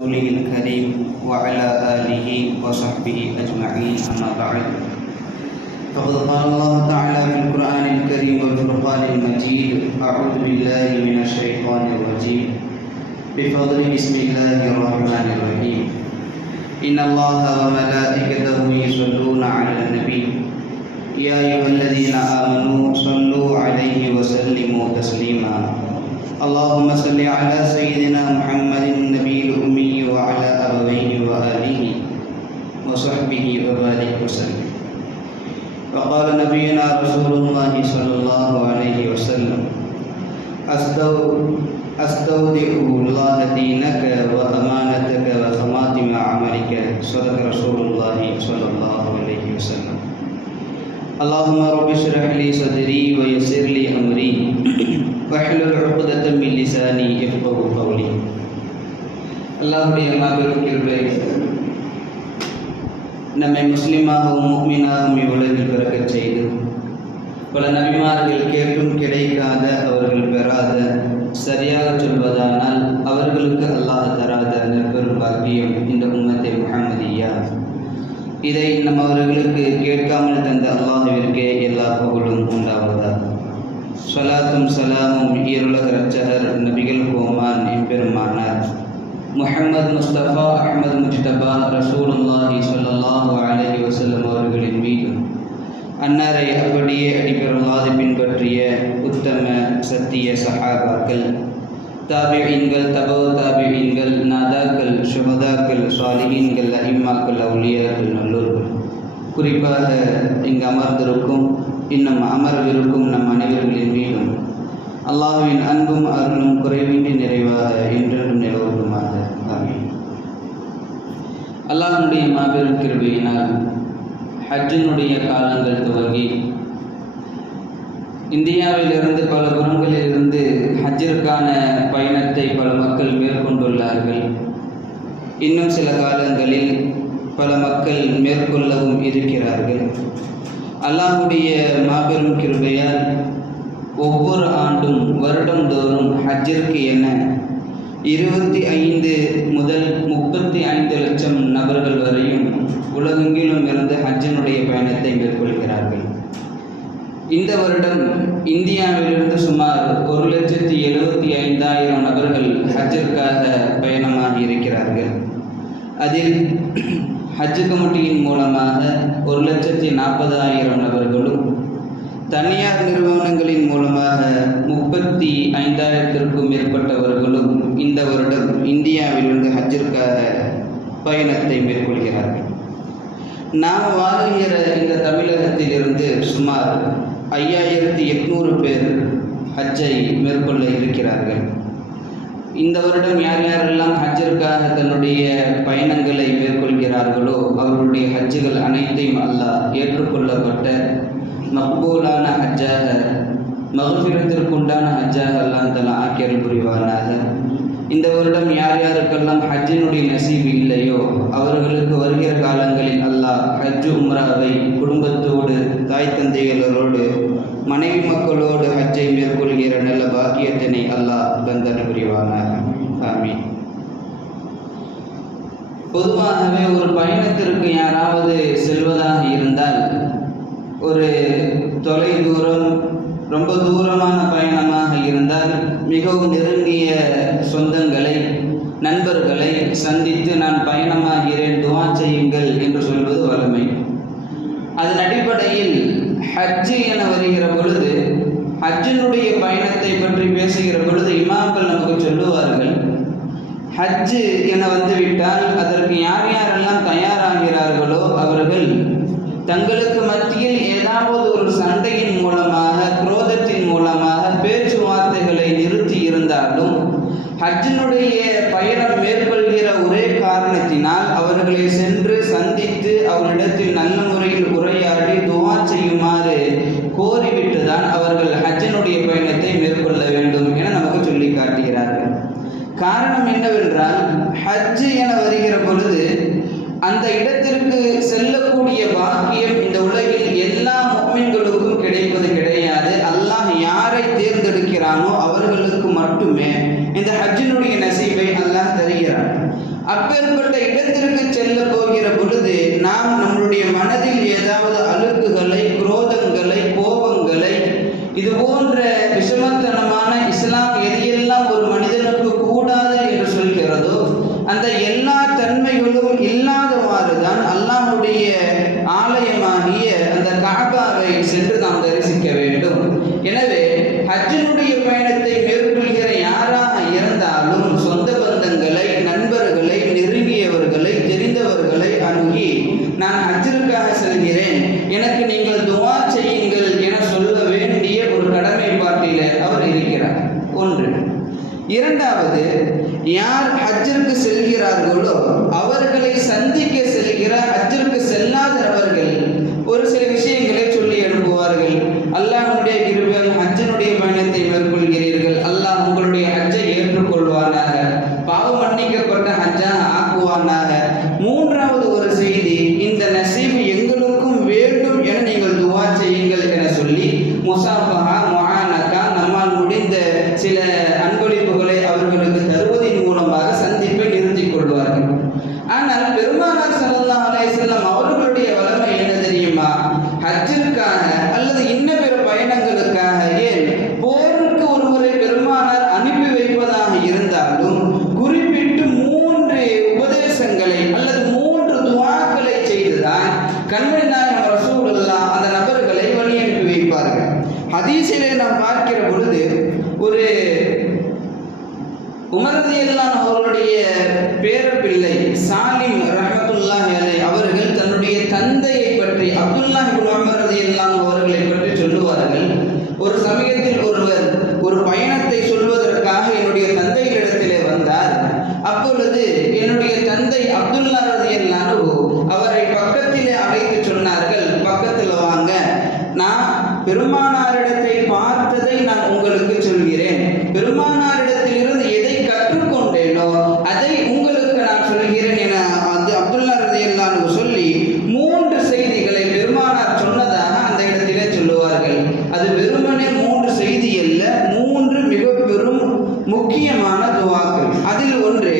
رسوله الكريم وعلى آله وصحبه أجمعين أما بعد فقد قال الله تعالى في القرآن الكريم والفرقان المجيد أعوذ بالله من الشيطان الرجيم بفضل بسم الله الرحمن الرحيم إن الله وملائكته يصلون على النبي يا أيها الذين آمنوا صلوا عليه وسلموا تسليما اللهم صل على سيدنا محمد النبي الأمي وعلى أبويه وآله وصحبه وبارك وسلم. وقال نبينا رسول الله صلى الله عليه وسلم أستودع الله دينك وأمانتك وخواتم عملك صدق رسول الله صلى الله عليه وسلم. اللهم رب اشرح لي صدري ويسر لي أمري واحلل عقدة من لساني يفقهوا قولي. அல்லாஹ்வுடைய மாபெரும் கிருபை நம்மை முஸ்லிமாகவும் முஃமினாகவும் இவ்வுலகில் பிறக்கச் செய்து பல நபிமார்கள் கேட்டும் கிடைக்காத அவர்கள் பெறாத சரியாக சொல்வதானால் அவர்களுக்கு அல்லாஹ் தராத நெற்பெரும் பாக்கியம் இந்த உம்மத்தே முஹம்மதியா. இதை நம் அவர்களுக்கு கேட்காமல் தந்த அல்லாஹ்விற்கே எல்லா புகழும் உண்டாவதாக. ஸலாத்தும் சலாமும் ஈருலக இரட்சகர் நபிகள் கோமான் எம்பெருமானார் முஹம்மது முஸ்தபா அஹ்மது முஜ்தபா ரசூலுல்லாஹி ஸல்லல்லாஹு அலைஹி வஸல்லம் அவர்களின் மீதும் அன்னாரை அப்படியே அடிபெறலாது பின்பற்றிய உத்தம சத்திய சஹாபாக்கள், தாபிஈன்கள், தபவு தாபிஈன்கள், நாதாக்கள், ஷுஹதாக்கள், சாலிஹீன்கள், அஇம்மாக்கள், அவுலியாக்கள், நல்லோர்கள், குறிப்பாக இங்கு அமர்ந்திருக்கும் இன்னும் அமர்விருக்கும் நம் அனைவர்களின் மீதும் அல்லாஹ்வின் அன்பும் அருளும் குறைவின்றி நிறைவாக என்றென்றும் நிலவுமாக. ஆமீன். அல்லாஹ்வுடைய மாபெரும் கிருபையினால் ஹஜ்ஜினுடைய காலங்கள் துவங்கி இந்தியாவிலிருந்து பல புறங்களிலிருந்து ஹஜ்ஜிற்கான பயணத்தை பல மக்கள் மேற்கொண்டுள்ளார்கள். இன்னும் சில காலங்களில் பல மக்கள் மேற்கொள்ளவும் இருக்கிறார்கள். அல்லாஹ்வுடைய மாபெரும் கிருபையால் ஒவ்வொரு ஆண்டும் வருடந்தோறும் ஹஜ்ஜிற்கு என 25 முதல் 35 லட்சம் நபர்கள் வரையும் உலகெங்கிலும் இருந்து ஹஜ்ஜினுடைய பயணத்தை மேற்கொள்கிறார்கள். இந்த வருடம் இந்தியாவிலிருந்து சுமார் 1,75,000 நபர்கள் ஹஜ்ஜிற்காக பயணமாகி இருக்கிறார்கள். அதில் ஹஜ் கமிட்டியின் மூலமாக 1,40,000 நபர்களும், தனியார் நிறுவனங்களின் மூலமாக 35,000க்கும் மேற்பட்டவர்களும் இந்த வருடம் இந்தியாவிலிருந்து ஹஜ்ஜிற்காக பயணத்தை மேற்கொள்கிறார்கள். நாம் வாழ்கிற இந்த தமிழகத்திலிருந்து சுமார் 5,800 பேர் ஹஜ்ஜை மேற்கொள்ள இருக்கிறார்கள். இந்த வருடம் யார் யாரெல்லாம் ஹஜ்ஜிற்காக தன்னுடைய பயணங்களை மேற்கொள்கிறார்களோ அவர்களுடைய ஹஜ்ஜுகள் அனைத்தையும் அல்லாஹ் ஏற்றுக்கொள்ளப்பட்ட மக்பூலான ஹஜ்ஜாக, மக்ஃபிரத்திற்குண்டான ஹஜ்ஜாக அல்லாஹ் தஆலா ஆக்கியருள் புரிவானாக. இந்த வருடம் யார் யாருக்கெல்லாம் ஹஜ்ஜினுடைய நசீப் இல்லையோ அவர்களுக்கு வருகிற காலங்களில் அல்லாஹ் ஹஜ் உம்ராவை குடும்பத்தோடு, தாய் தந்தைகளோடு, மனைவி மக்களோடு ஹஜ்ஜை மேற்கொள்கிற நல்ல பாக்கியத்தினை அல்லாஹ் தந்தருள் புரிவானாக. ஆமீன். பொதுவாகவே ஒரு பயணத்திற்கு யாராவது செல்வதாக இருந்தால் ஒரு தொலை தூரம், ரொம்ப தூரமான பயணமாக இருந்தால் மிகவும் நெருங்கிய சொந்தங்களை, நண்பர்களை சந்தித்து நான் பயணமாகிறேன், துஆ செய்யுங்கள் என்று சொல்வது வழமை. அதன் அடிப்படையில் ஹஜ்ஜு என வருகிற பொழுது, ஹஜ்ஜினுடைய பயணத்தை பற்றி பேசுகிற பொழுது இமாம்கள் நமக்கு சொல்லுவார்கள், ஹஜ்ஜு என வந்துவிட்டால் அதற்கு யார் யாரெல்லாம் தயாராகிறார்களோ அவர்கள் தங்களுக்கு மத்தியில் ஏதாவது ஒரு சண்டையின் மூலமாக, குரோதத்தின் மூலமாக பேச்சுவார்த்தைகளை நிறுத்தி இருந்தாலும் ஹஜ்ஜினுடைய பயணம் மேற்கொள்கிற ஒரே காரணத்தினால் அவர்களை சென்று சந்தித்து அவர்களிடத்தில் நல்ல முறையில் உரையாடி துஆ செய்யுமாறு கோரிவிட்டுதான் அவர்கள் ஹஜ்ஜினுடைய பயணத்தை மேற்கொள்ள வேண்டும் என நமக்கு சொல்லி காட்டுகிறார்கள். காரணம் என்னவென்றால், ஹஜ்ஜு என வருகிற பொழுது அந்த இடத்திற்கு செல்லக்கூடிய பாக்கியம் இந்த உலகில் எல்லா முஃமின்களுக்கும் கிடைப்பது கிடையாது. அல்லாஹ் யாரை தேர்ந்தெடுக்கிறானோ அவர்களுக்கு மட்டுமே இந்த ஹஜ்ஜினுடைய நசீபை அல்லாஹ் தருகிறான். அப்பேற்பட்ட இடத்திற்கு செல்ல போகிற பொழுது நாம் நம்முடைய மனதில் ஏதாவது அழுக்குகளை, குரோதங்களை, கோபங்களை, இது போன்ற விஷமத்தனமான இஸ்லாம் எதையெல்லாம் ஒரு மனிதனுக்கு கூடாது என்று சொல்கிறதோ அந்த எல்லா தன்மைகளும் இல்லாதவாறுதான் அல்லாஹ்வுடைய ஆலயமாகிய அந்த கஅபாவை சென்று நாம் தரிசிக்க வேண்டும். எனவே ஹஜ்ஜினுடைய பயணத்தை மேற்கொள்கிற யாராக இருந்தாலும் சொந்த பந்தங்களை, நண்பர்களை, நெருங்கியவர்களை, தெரிந்தவர்களை அணுகி நான் ஹஜ்ஜிற்காக செல்கிறேன், எனக்கு நீங்கள் துஆ செய்யுங்கள் என சொல்ல வேண்டிய ஒரு கடமைப்பாட்டிலே அவர் இருக்கிறார். ஒன்று. இரண்டாவது, யார் ஹஜ்ஜிற்கு செல்கிறார்களோ அவர்களை சந்திக்க செல்கிற ஹஜ்ஜிற்கு செல்லாதவர்கள் ஒரு சில விஷயங்களை சொல்லி அனுப்புவார்கள். அல்லாஹ்வுடைய கிருபையால் ஹஜ்ஜினுடைய பயணத்தை மேற்கொள்கிறீர்கள், அல்லாஹ் உங்களுடைய ஹஜ்ஜை ஏற்றுக்கொள்வானாக, பாவம் மன்னிக்கப்பட்ட ஹஜ்ஜாக ஆக்குவானாக. மூன்றாவது ஒரு செய்தி, இந்த நசீபு எங்களுக்கும் வேண்டும் என நீங்கள் துஆ செய்யுங்கள் என சொல்லி முசாஃபஹா, முஆனகா, நம்மால் முடிந்த சில அன்பளிப்புகளை அவர்களுக்கு தருவதன் மூலமாக சந்திப்பை நிறுத்திக் கொள்வார்கள். ஆனால் பெருமானார் ஸல்லல்லாஹு அலைஹி வஸல்லம் அவர்களுடைய வளமை என்ன தெரியுமா? ஹஜ்ஜிற்காக அல்லது இன்ன பிற பயணங்களுக்காக, ஏன் போருக்கு ஒருவரை பெருமானார் அனுப்பி வைப்பதாக இருந்தாலும் குறிப்பிட்டு 3 உபதேசங்களை அல்லது 3 துஆக்களை செய்துதான் கண்மணி நாயகம் ரசூலுல்லாஹ் அந்த நபர்களை வழி அனுப்பி வைப்பார்கள். ஹதீஸிலே நாம் பார்க்கிற பொழுது ஒரு உமர் ரலியல்லாஹு அவர்களுடைய பேரப்பிள்ளை சாலிம் ரஹ்மத்துல்லாஹி அலைஹி அவர்கள் தன்னுடைய தந்தையை பற்றி, அப்துல்லாஹ் இப்னு உமர் ரலியல்லாஹு அவர்களை பற்றி சொல்லுவார்கள். ஒரு சமயத்தில் ஒருவர் ஒரு பயணத்தை சொல்வதற்காக என்னுடைய தந்தையிடத்திலே வந்தார். அப்பொழுது என்னுடைய தந்தை அப்துல்லாஹ் ரலியல்லாஹு அவரை பக்கத்திலே அழைத்து சொன்னார்கள், பக்கத்தில் வாங்க, நான் பெருமானாரிடத்தை பார்த்ததை நான் உங்களுக்கு சொல்கிறேன், பெருமானாரிடத்திலிருந்து எதை கற்றுக்கொண்டேனோ அதை உங்களுக்கு நான் சொல்கிறேன் என அப்துல்லாஹ் ரலியல்லாஹு சொல்லி 3 செய்திகளை பெருமானார் சொன்னதாக அந்த இடத்திலே சொல்லுவார்கள். அது வெறுமனே 3 செய்தி அல்ல, 3 மிக பெரும் முக்கியமான துஆக்கள். அதில் ஒன்று,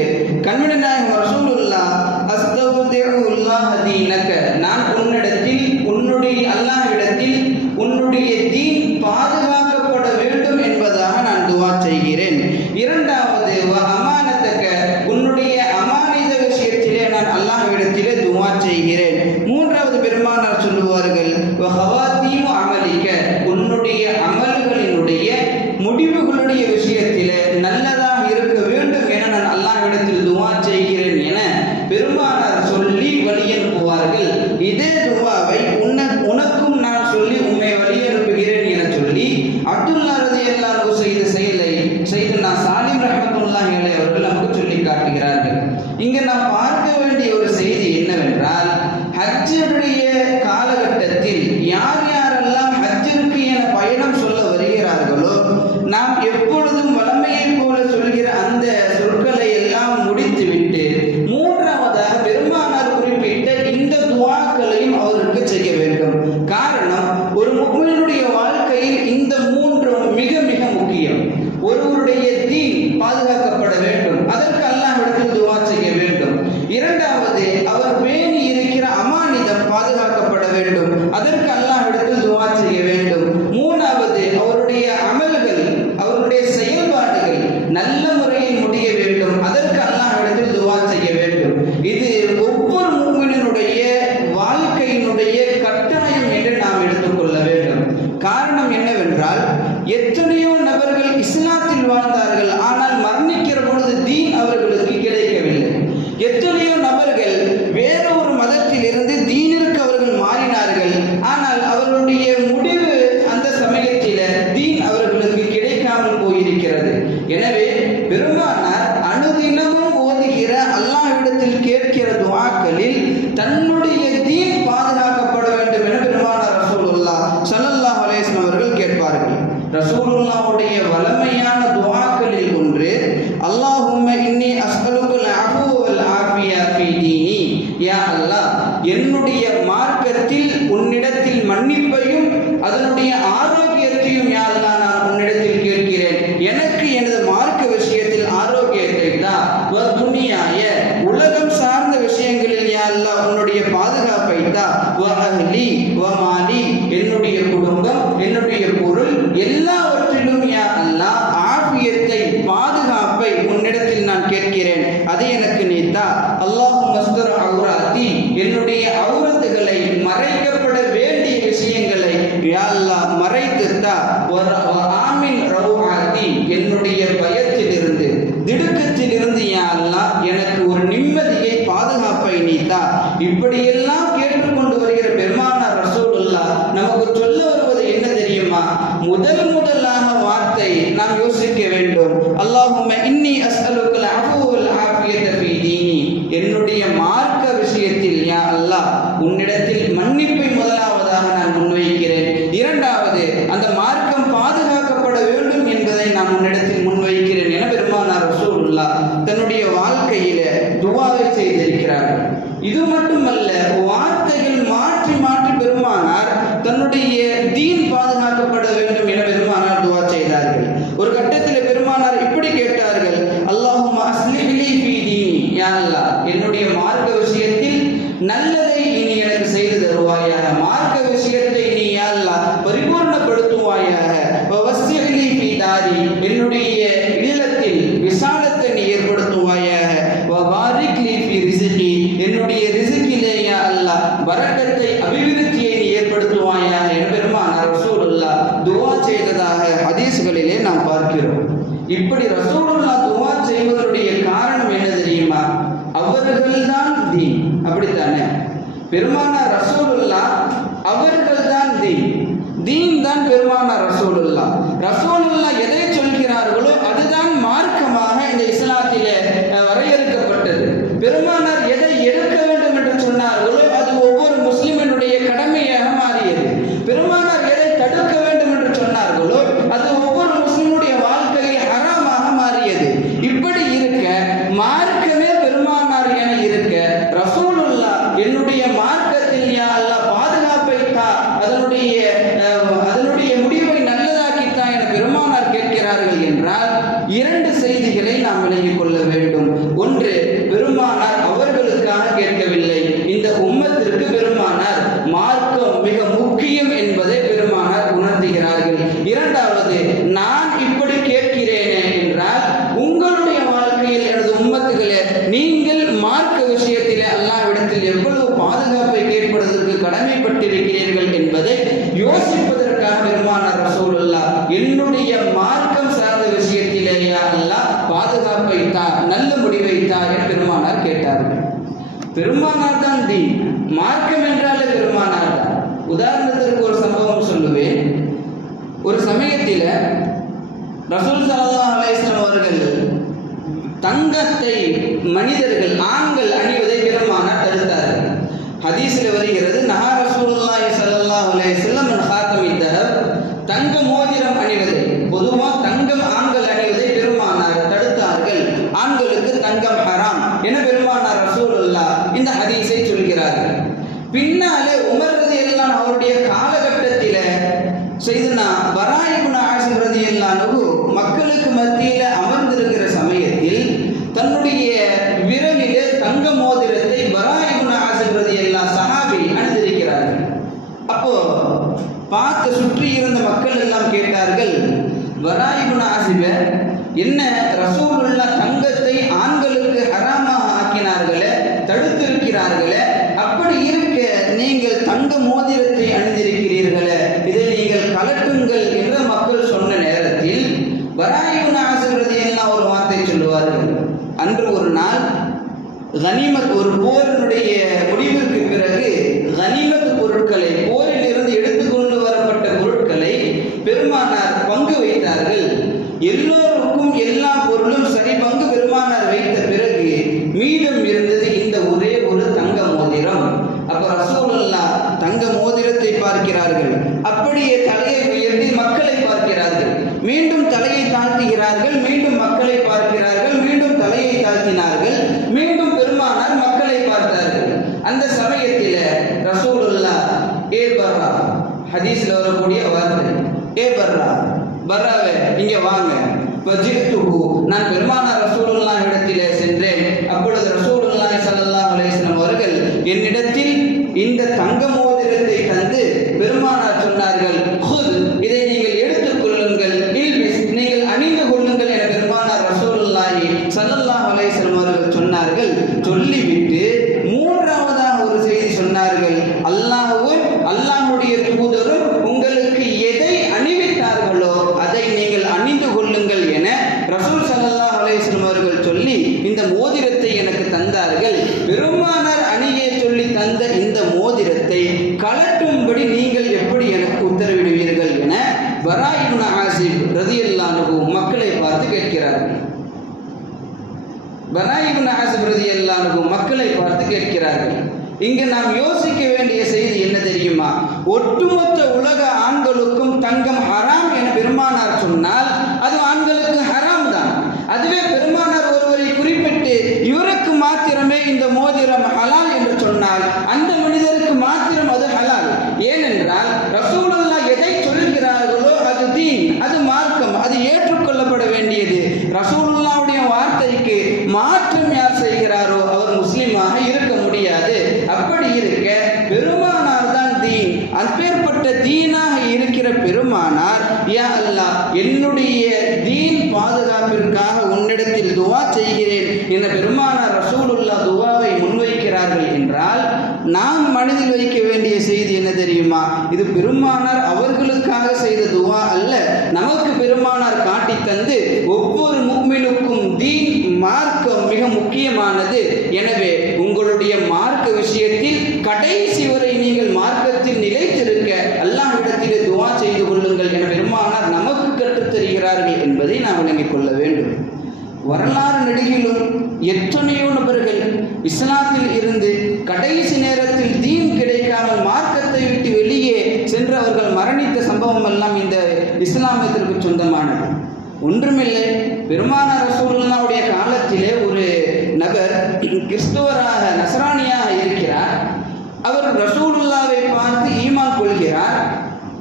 கண்மணி நாயகம் ரசூலுல்லாஹ் அஸ்தக்ஃபிருல்லாஹ் தீனக, நான் உன்னிடத்தில், உன்னுடைய அல்லாஹ்விடத்தில் உன்னுடைய தீன் பாதுகாக்கப்பட வேண்டும் என்பதாக நான் துஆ செய்கிறேன். இரண்டாவது, வ அமானதக, உன்னுடைய அமானித விஷயத்திலே நான் அல்லாஹ்விடத்திலே துஆ செய்கிறேன். மூன்றாவது பெருமானார் சொல்லுவார்கள், வ ஹவாதீமு அமலிக, உன்னுடைய அமல்களினுடைய முடிவுகளுடைய விஷயத்திலே நல்லதாக இருக்க வேண்டும் என நான் அல்லாஹ்விடத்தில் துஆ செய்கிறேன் என பெருமானார் சொல்லி வழி அனுப்புவார்கள். இதே துஆவை உனக்கும் நான் சொல்லி உம்மை வழி அனுப்புகிறேன் என சொல்லி அப்துல்லாஹ் ரலியல்லாஹு செய்த செயலை சையதுனா சாலிம் ரஹ்மத்துல்லாஹி அலைஹி அவர்கள் நமக்கு சொல்லி காட்டுகிறார்கள். இங்கே நாம் பார்க்க வேண்டிய ஒரு செய்தி என்னவென்றால், ஹஜ்ஜுடைய காலகட்டத்தில் யார் யாரெல்லாம் ஹஜ்ஜிற்கு என பயணம் சொல்ல வருகிறார்களோ நாம் எப்பொழுதும் வளமையை போல சொல்கிற அந்த சொற்களை எல்லாம் முடித்துவிட்டு மூன்றாவதாக பெருமானார் குறிப்பிட்ட இந்த துஆக்களையும் அவருக்கு செய்ய வேண்டும். காரணம், ஒரு முஃமினுடைய வாழ்க்கையில் இந்த 3 மிக மிக முக்கியம். ஒருவருடைய தீன் பாதுகாக்கப்பட வேண்டும், அதற்கு அல்லாஹ்விடத்தில் துஆ செய்ய வேண்டும். இரண்டாவது, அவர் பேணி இருக்கிற அமானிதம் பாதுகாக்கப்பட வேண்டும், அதற்கு அல்லாஹ்விடத்தில் துஆ செய்ய வேண்டும். மூணாவது, அவருடைய அமல்கள், அவருடைய செயல்பாடுகள் நல்ல முறையில் முடிய வேண்டும், அதற்கு அல்லாஹ்விடத்தில் துஆ செய்ய வேண்டும். இது ஒவ்வொரு முஃமினுடைய வாழ்க்கையினுடைய கட்டாயம் என்று நாம் எடுத்துக்கொள்ள வேண்டும். காரணம் என்னவென்றால், எத்தனையோ நபர்கள் இஸ்லாத்தில் வாழ்ந்தார்கள், ஆனால் மரணிக்கிற பொழுது தீன் அவர்களுக்கு கிடைக்கவில்லை. எத்தனையோ நபர்கள் வேற ஒரு மதத்தில் இருந்து தீனிற்கு அவர்கள் மாறினார்கள், ஆனால் அவர்களுடைய முடிவு அந்த சமயத்தில் தீன் அவர்களுக்கு கிடைக்காமல் போயிருக்கிறது. எனவே பெருமானார் அனுதினமும் ஓதுகிற, அல்லாஹ்விடத்தில் கேட்கிற துஆக்களில் தன்னுடைய தீன் பாதுகாக்கப்பட வேண்டும் என பெருமானார் ரசூலுல்லாஹ் ஸல்லல்லாஹு அலைஹி வஸல்லம் அவர்கள் கேட்பார்கள். ரசூலுல்லாஹ்வுடைய வளமையான துஆக்களில் ஒன்று, அல்லாஹும்ம இன்னி அஸ்அலுகுல் அஃபுவ வல் ஆஃபியா ஃபீ தீனி, யா அல்லாஹ், என்னுடைய மார்க்கத்தில் உன்னிடத்தில் மன்னிப்பையும் அதனுடைய ஆரோக்கியத்தையும் யா அல்லாஹ் நான் உன்னிடத்தில் கேட்கிறேன். எனக்கு எனது மார்க்க விஷயத்தில் ஆரோக்கியத்தை தா, வ துனியாய, உலக தா. அல்லாஹும்ம அஸ்துர் அவ்ராத்தி, என்னுடைய அவ்ரத்துகளை மறைக்கப்பட வேண்டிய விஷயங்களை யா அல்லாஹ் மறைத்து தா. ஆமின் ரவுஆத்தி, என்னுடைய பயத்திலிருந்து திடுக்கத்திலிருந்து யா அல்லாஹ் எனக்கு ஒரு நிம்மதியை பாதுகாப்பை நீ தா. இப்படியெல்லாம் கேட்டுக்கொண்டு வருகிற பெருமானார் ரசூலுல்லாஹ் நமக்கு சொல்ல வருவது என்ன தெரியுமா? முதலாக வார்த்தை நாம் யோசிக்க வேண்டும். அல்லாஹும்ம இன்னி அஸ்அலுக்கல் அஃபு வல் ஆஃபியத ஃபீ தீனி, என்னுடைய மார்க்க விஷயத்தில் யா அல்லாஹ் உன்னிடத்தில் மன்னிப்பை முதலாவதாக நான் முன்வைக்கிறேன். இரண்டாவது, அந்த மார்க்கம் பாதுகாக்கப்பட வேண்டும் என்பதை நான் உன்னிடத்தில் முன்வைக்கிறேன் என பெருமானார் ரசூலுல்லாஹ் தன்னுடைய வாழ்க்கையில துஆவை செய்திருக்கிறார்கள். இது மட்டுமல்ல, வார்த்தைகள் மாற்றி மாற்றி பெருமானார் தன்னுடைய தீன் பாதுகாக்கப்பட வேண்டும் என பெருமானார் துஆ செய்தார்கள். ஒரு கட்டத்தில் பெருமானார் இப்படி கேட்டார்கள், அல்லாஹும்ம அஸ்லிஹ் லீ ஃபீ தீனி, யா அல்லாஹ் என்னுடைய மார்க்க விஷயத்தில் நல்லதை இனி எனக்கு செய்து தருவாயாக, மார்க்க விஷயத்தை நீ யா அல்லாஹ் பரிபூர்ணப்படுத்துவாயாக. வவஸ்ஸிஹ் லீ ஃபீ தாரி, என்னுடைய இல்லத்தில் விசாலத்தை நீ ஏற்படுத்துவாயாக. வபாரிக் லீ ஃபீ ரிஸ்கி, என்னுடைய ரிஸ்கிலே யா அல்லாஹ் பரக்கத்தை அபிவிருத்தியை நீ ஏற்படுத்துவாயாக என பெருமானார் ரசூலுல்லாஹ் துஆ செய்ததாக ஹதீஸ்களிலே நாம் பார்க்கிறோம். இப்படி ரசூலுல்லாஹ் துஆ செய்வதனுடைய காரணம் என்ன தெரியுமா? அவர்கள்தான் தீன். அப்படித்தானே? பெருமானார் ரசூலுல்லாஹ் அவர்கள்தான் தீன், தீன் தான் பெருமானார் ரசூலுல்லாஹ். ரசூலுல்லாஹ் எதை சொல்கிறார்களோ அதுதான் மார்க்கமாக இந்த இஸ்லாத்திலே வரையறுக்கப்பட்டது. பெருமானார் எதை எடுக்க வேண்டும் என்று சொன்னார்களோ அது ஒவ்வொரு முஸ்லிமினுடைய கடமையாக மாறியது. பெருமானார் எதை தடுக்க வேண்டும் என்று சொன்னார்களோ அது ஒவ்வொரு முஸ்லிமுடைய வாழ்க்கையில் ஹராமாக மாறியது. இப்படி இருக்க மார்க்கமே பெருமானார் என இருக்க ரசூலுல்லாஹ் என்னுடைய மார்க்கத்தில் யா அல்லாஹ் பாதுகாப்பை தா, அதனுடைய முடிவை நல்லதாக்கித்தா என பெருமானார் கேட்கிறார்கள் என்றால் இரண்டு செய்திகளை நாம் விளங்கிக் கொள்ள வேண்டும். ஒன்று, பெருமானார் அவர்களுக்காக கேட்கவில்லை, இந்த உம்மத்திற்கு பெருமானார் மார்க்கம் மிக முக்கியம் என்பதை பெருமானார் உணர்த்துகிறார்கள். இரண்டாவது, நான் இப்படி கேட்கிறேனே என்றால் உங்களுடைய வாழ்க்கையில் எனது உம்மத்துகளே நீங்கள் மார்க்க விஷயத்திலே அல்லாஹ்விடத்தில் எவ்வளவு பாதுகாப்பை கேட்பதற்கு கடமைப்பட்டிருக்கிறீர்கள் என்பதை யோசிப்பதற்காக பெருமானார் ரசூலுல்லாஹ் என்னுடைய மார்க்கம் சார்ந்த விஷயத்திலே யா அல்லாஹ் பாதுகாப்பை தா, நல்ல முடிவை தா என பெருமானார் கேட்டார்கள். பெருமானார் தான் தீன், மார்க்கம் என்றாலே பெருமானார் தான். உதாரணத்திற்கு ஒரு சம்பவம் சொல்லுவேன். ஒரு சமயத்தில் ரசூல் ஸல்லல்லாஹு அலைஹி வஸல்லம் அவர்கள் தங்கத்தை மனிதர்கள் ஆண்கள் அணிவதை பெருமானார் தடுத்தார்கள். ஹதீஸில் வருகிறது, நஹா ரசூலுல்லாஹி ஸல்லல்லாஹு அலைஹி வஸல்லம் அன் ஹாத்தமித் தஹப், தங்க மோதிரம் அணிவதை, பொதுவாக தங்கம் ஆண்கள் அணிவதை பெருமானார் தடுத்தார்கள். ஆண்களுக்கு தங்கம் ஹராம் என பெருமானார் ரசூலுல்லாஹ் இந்த ஹதீஸை சொல்கிறார்கள். பின்னாலே உமர் ரலியல்லாஹு அவருடைய காலகட்டத்தில் செய்தனா பரா இப்னு ஆசிம் ரலியல்லாஹு அன்ஹு மக்களுக்கு மத்தியில் அமர்ந்திருக்கிற சமயத்தில் தன்னுடைய விரலிலே தங்க மோதிரத்தை பரா இப்னு ஆசிம் ரலியல்லாஹு சஹாபி அணிந்திருக்கிறார்கள். அப்போ பார்த்து சுற்றி இருந்த மக்கள் எல்லாம் கேட்டார்கள், பரா இப்னு ஆசிம் என்ன ரசூலுல்லாஹ் தங்கத்தை ஆண்களுக்கு ஹராமாக ஆக்கினார்களே, தடுத்திருக்கிறார்களே, அப்படி இருக்க நீங்கள் தங்க மோதிரத்தை அணிந்திருக்கிறீர்களே, இதை நீங்கள் கலட்டுங்கள் என்று மக்கள் சொன்ன நேரத்தில் பரா இப்னு ஆசிம் ரலியல்லாஹு ஒரு வார்த்தை சொல்லுவார்கள். அன்று ஒரு நாள் கனிமத், ஒரு போரினுடைய முடிவிற்கு பிறகு கனிமத் பொருட்களை, போரில் இருந்து எடுத்துக்கொண்டு வரப்பட்ட பொருட்களை பெருமானார் பங்கு வைத்தார்கள். எல்லோருக்கும் எல்லா பொருளும் சரி பங்கு பெருமானார் வைத்த பிறகு மீதம் இருந்தது இந்த ஒரே ஒரு தங்க மோதிரம். அப்ப ரசூலுல்லாஹ் தங்க மோதிரத்தை பார்க்கிறார்கள், அப்படியே தலையை உயர்த்தி மக்களை பார்க்கிறார்கள், மீண்டும் தலையை தாழ்த்துகிறார்கள், மீண்டும் மக்களை பார்க்கிறார்கள், மீண்டும் தலையை தாழ்த்தினார்கள், மீண்டும் பெருமானார் மக்களை பார்த்தார்கள். அந்த சமயத்தில் ரசூலுல்லாஹ் ஏ பர்ரா, ஹதீஸ்ல வரக்கூடிய வார்த்தை, ஏ பர்ரா, பர்ராவே இங்கே வாங்க. நான் பெருமானார் ரசூலுல்லாஹ் இடத்திலே சென்றேன். அப்பொழுது ரசூலுல்லாஹி ஸல்லல்லாஹு அலைஹி வஸல்லம் அவர்கள் என்னிடத்தில் இந்த தங்க மோதிரத்தை தந்து பெருமானார் சொன்னார்கள், ஹுத், இதை நீங்கள் எடுத்துக் கொள்ளுங்கள், இல்பிஸ், நீங்கள் அணிந்து கொள்ளுங்கள் என பெருமானார் ரசூலுல்லாஹி ஸல்லல்லாஹு அலைஹி வஸல்லம் அவர்கள் சொன்னார்கள். சொன்னார்கள். சொல்லிவிட்டு மூன்றாவதாக ஒரு செய்தி சொன்னார்கள். அல்லாஹ்வும் அல்லாஹ்வுடைய தூதரும் உங்களுக்கு எதை அணிவித்தார்களோ அதை நீங்கள் அணிந்து கொள்ளுங்கள் என ரசூல் ஸல்லல்லாஹு அலைஹி வஸல்லம் அவர்கள் சொல்லி இந்த மோதிரத்தை எனக்கு தந்தார்கள். பெருமானார் அணிய சொல்லி தந்த இந்த மோதிரத்தை கலட்டும்படி நீங்கள் எப்படி எனக்கு உத்தரவிடுவீர்கள் என பரா இப்னு ஆசிப் ரலியல்லாஹு அன்ஹு மக்களை பார்த்து கேட்கிறார்கள். பரா இப்னு ஆசிப் ரலியல்லாஹு அன்ஹு மக்களை பார்த்து கேட்கிறார்கள். இங்கு நாம் யோசிக்க வேண்டிய செய்தி என்ன தெரியுமா? ஒட்டுமொத்த உலக ஆண்களுக்கும் தங்கம் ஹராம் என பெருமானார் சொன்னால் அது ஆண்களுக்கு ஹராம் தான். அதுவே பெருமானார் ஒருவரை குறிப்பிட்டு இவருக்கு மாத்திரமே இந்த மோதிரம் ஹலால் என்று சொன்னால் அந்த மனிதருக்கு மாத்திரம் அது ஹலால். ஏனென்றால் ரசூலுல்லாஹ் எதை சொல்கிறார்களோ அது தீன், அது மார்க்கம், அது ஏற்றுக்கொள்ளப்பட வேண்டியது. ரசூலுல்லாஹ்வுடைய வார்த்தைக்கு மாற்றம் யார் செய்கிறாரோ அவர் முஸ்லிமாக இருக்க முடியாது. அப்படி இருக்க பெருமானார் தான் தீன். அப்பேற்பட்ட தீனாக இருக்கிற பெருமானார், யா அல்லாஹ் என்னுடைய தீன் பாதுகாப்பிற்காக உன்னிடத்தில் துவா செய்கிறேன் என பெருமானார் ரசூலுல்லாஹ் துவாவை முன்வைக்கிறார்கள் என்றால் நாம் மனதில் வைக்க வேண்டிய செய்தி என்ன தெரியுமா? இது பெருமானார் அவர்களுக்காக செய்த துவா அல்ல, நமக்கு பெருமானார் காட்டி தந்து ஒவ்வொரு முஃமினுக்கும் தீன் மார்க்கம் மிக முக்கியமானது. எனவே உங்களுடைய மார்க்க விஷயத்தில் கடைசி வரை நீங்கள் மார்க்கத்தில் நிலைத்திருக்க அல்லாஹ்விடத்திலே துவா செய்து கொள்ளுங்கள் என பெருமானார் நமக்கு கற்றுத் தருகிறார்கள் என்பதை நாம் விளங்கிக் கொள்ள வேண்டும். வரலாறு நெடுகிலும் எத்தனையோ நபர்கள் இஸ்லாத்தில் இருந்து கடைசி நேரத்தில் தீன் கிடைக்காமல் மார்க்கத்தை விட்டு வெளியே சென்று அவர்கள் மரணித்த சம்பவம் எல்லாம் இந்த இஸ்லாமியத்திற்கு சொந்தமானது. ஒன்றுமில்லை, பெருமானார் ரசூலுல்லாஹ்வுடைய காலத்திலே ஒரு நபர் கிறிஸ்துவராக நஸ்ரானியாக இருக்கிறார். அவர் ரசூலுல்லாஹ்வை பார்த்து ஈமான் கொள்கிறார்.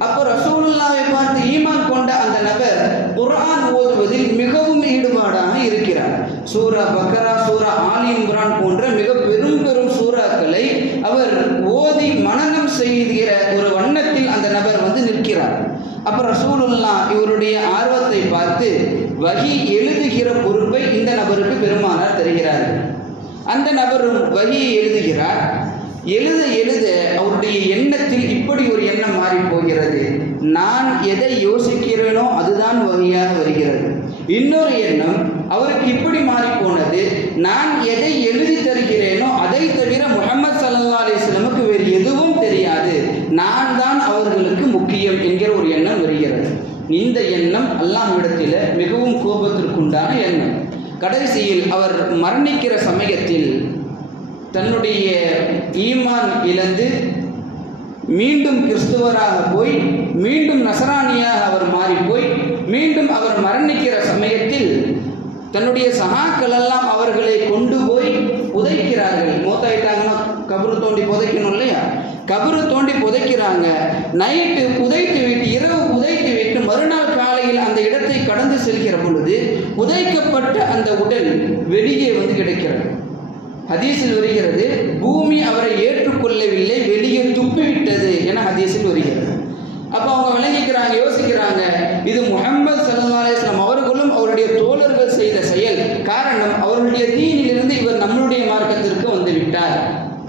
அப்போ ரசூலுல்லாஹ்வை பார்த்து ஈமான் கொண்ட அந்த நபர் குர்ஆன் ஓதுவதில் மிகவும் ஈடுபாடாக இருக்கிறார். சூரா பக்கரா, சூரா ஆலி இம்ரான் போன்ற மிக பெரும் பெரும் சூறாக்களை அவர் ஓதி மனனம் செய்கிற ஒரு வண்ணத்தில் அந்த நபர் நிற்கிறார். அப்ப ரசூலுல்லாஹ் இவருடைய ஆர்வத்தை பார்த்து வஹி எழுதுகிற பொறுப்பை இந்த நபருக்கு பெருமானார் தருகிறார்கள். அந்த நபரும் வஹியை எழுதுகிறார். எழுத எழுத அவருடைய எண்ணத்தில் இப்படி ஒரு எண்ணம் மாறி போகிறது. நான் எதை யோசிக்கிறேனோ அதுதான் வஹியாக வருகிறது. இன்னொரு எண்ணம் அவருக்கு இப்படி மாறி போனது, நான் எதை எழுதி தருகிறேனோ அதை தவிர முஹம்மது ஸல்லல்லாஹு அலைஹி வஸல்லமுக்கு வேறு எதுவும் தெரியாது, நான் தான் அவர்களுக்கு முக்கியம் என்கிற ஒரு எண்ணம் வருகிறது. இந்த எண்ணம் அல்லாஹ்விடத்தில் மிகவும் கோபத்திற்குண்டான எண்ணம். கடைசியில் அவர் மரணிக்கிற சமயத்தில் தன்னுடைய ஈமான் இழந்து மீண்டும் கிறிஸ்துவராக போய் மீண்டும் நசரானியாக அவர் மாறி போய் மீண்டும் அவர் மரணிக்கிற சமயத்தில் தன்னுடைய சகாக்கள் எல்லாம் அவர்களை கொண்டு போய் புதைக்கிறார்கள். மூத்தாயிட்டாங்கன்னா கபரு தோண்டி புதைக்கணும் இல்லையா? கபரு தோண்டி புதைக்கிறாங்க. நைட்டு புதைத்து விட்டு, இரவு புதைத்து விட்டு மறுநாள் காலையில் அந்த இடத்தை கடந்து செல்கிற பொழுது புதைக்கப்பட்ட அந்த உடல் வெளியே கிடைக்கிறது. ஹதீஸில் வருகிறது, பூமி அவரை ஏற்றுக்கொள்ளவில்லை, வெளியே துப்பிவிட்டது என ஹதீஸில் வருகிறது. அப்போ அவங்க விளங்கிக்கிறாங்க, யோசிக்கிறாங்க, இது முஹம்மது ஸல்லல்லாஹு அலைஹி வஸல்லம் அவர்களும் அவருடைய தோழர்கள் செய்த செயல். காரணம், அவர்களுடைய தீனிலிருந்து இவர் நம்மளுடைய மார்க்கத்திற்கு வந்துவிட்டார்.